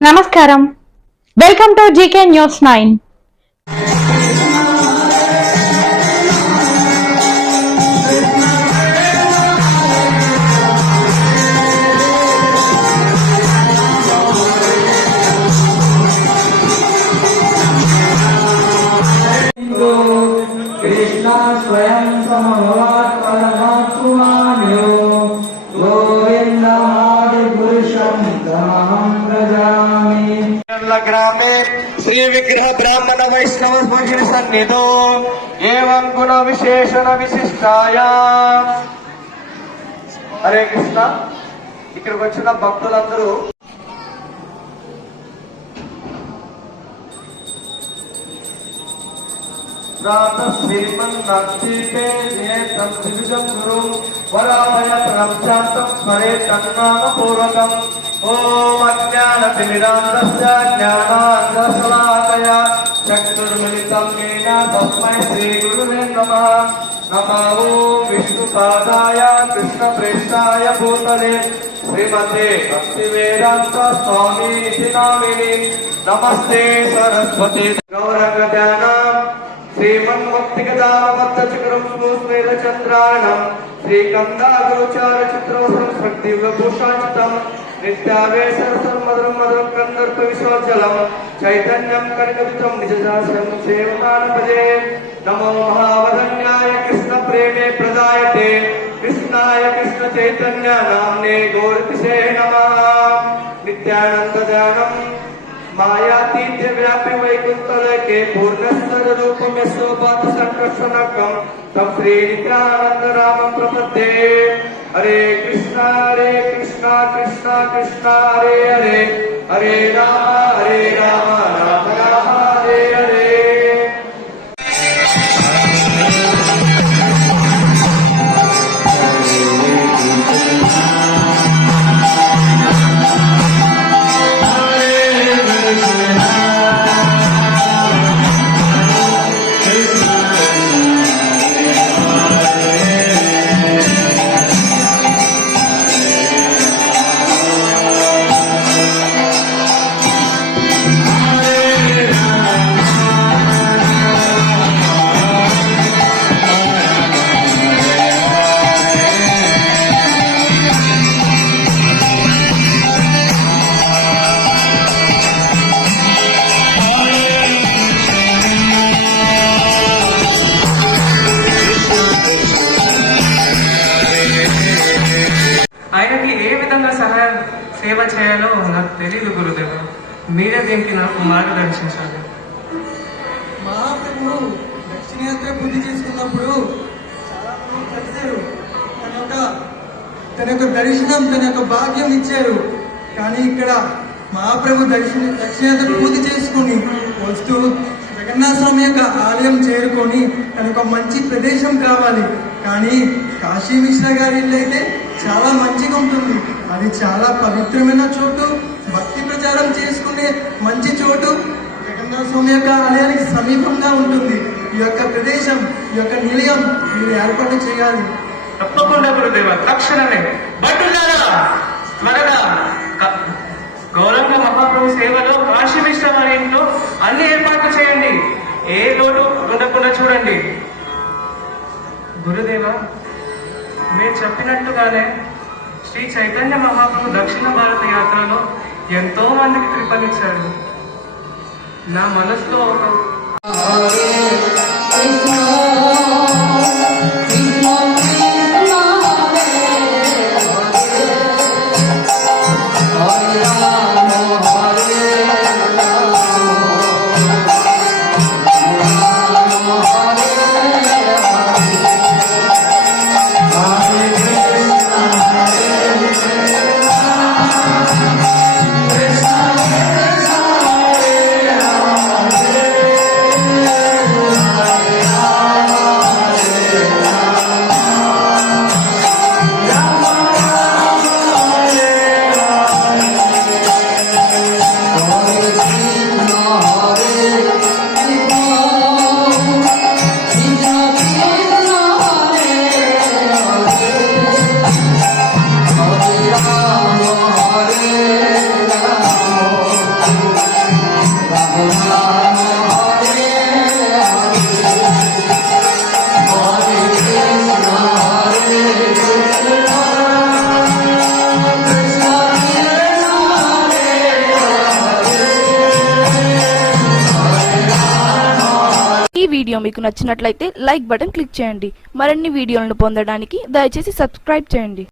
నమస్కారం. Welcome to GK news 9. कृष्ण स्वयं समभवात् परमात्मान्यो गोविन्दमादिपुरुषं तमहं भजामि। ग्रामे श्री विग्रह ब्राह्मण वैष्णव भगिनी सन्निधो एवं गुण विशेषण विशिष्टाया। हरे कृष्ण. ఇక్కడికి వచ్చిన భక్తులందరూ श्रीमन्नक्षीते तद्विजं गुरुं वरामयत्रंशान्तं स्मरे तन्नामपूर्वकम्। ॐ अज्ञानतिमिरान्धस्य ज्ञानाञ्जनशलाकया चक्षुर्मिलितं येन तस्मै श्रीगुरुवे नमः। नमो विष्णुपादाय कृष्णप्रेष्ठाय भूतले श्रीमते भक्तिवेदान्त स्वामीति नामिने। नमस्ते सरस्वती गौरङ्गध्यानम् श्रीमन्मक्तिगदावत्तचक्रं स्फूर्णचन्द्राणं श्रीकन्दागोचारचित्रोसं शक्तिविभूषाचितं नित्यावेशरसन्मधुरं मधुरं कन्दर्पविश्वज्जलं चैतन्यं कनकवितं निजदास्यं सेवमानपदे। नमो महावदन्याय कृष्णप्रेमे प्रदायते कृष्णाय कृष्णचैतन्य नाम्ने गौरतिसे नमः। नित्यानन्ददानं मायातीत व्यापी वैकुंठलके पूर्णस्तर रूपम यशोपात संकर्षणकम तम श्री नित्यानंद राम प्रपद्ये। हरे कृष्णा कृष्णा कृष्णा हरे हरे हरे राम राम राम हरे हरे। ఆయనకి ఏ విధంగా సేవ చేయాలో నాకు తెలియదు గురుదేవ, మీరే దీనికి నాకు మార్గదర్శించాలి. మహాప్రభు దక్షిణయాత్ర పూర్తి చేసుకున్నప్పుడు చాలా మంది కలిశారు. తన యొక్క దర్శనం, తన యొక్క భాగ్యం ఇచ్చారు. కానీ ఇక్కడ మహాప్రభు దక్షిణయాత్ర పూర్తి చేసుకుని వస్తూ జగన్నాథ స్వామి యొక్క ఆలయం చేరుకొని తనకు మంచి ప్రదేశం కావాలి. కానీ కాశీ మిశ్రా గారి ఇల్లు అయితే చాలా మంచిగా ఉంటుంది. అది చాలా పవిత్రమైన చోటు, భక్తి ప్రచారం చేసుకునే మంచి చోటు. జగన్నాథ స్వామి యొక్క ఆలయానికి సమీపంగా ఉంటుంది. ఈ యొక్క ప్రదేశం, ఈ యొక్క నిలయం మీరు ఏర్పాటు చేయాలి. తప్పకుండా గురుదేవ, తక్షణమే త్వరగా గౌరంగ మహాప్రభు సేవలో కాశీ మిశ్రా వారి ఇంట్లో అన్ని ఏర్పాట్లు చేయండి. ఏ లోటు ఉండకుండా చూడండి. గురుదేవ, మీరు చెప్పినట్టుగానే శ్రీ చైతన్య మహాప్రభు దక్షిణ భారత యాత్రలో ఎంతో మందికి కృపనిచ్చాడు. నా మనసులో ఒక వీడియో మీకు నచ్చినట్లయితే లైక్ బటన్ క్లిక్ చేయండి. మరిన్ని వీడియోలను పొందడానికి దయచేసి సబ్స్క్రైబ్ చేయండి.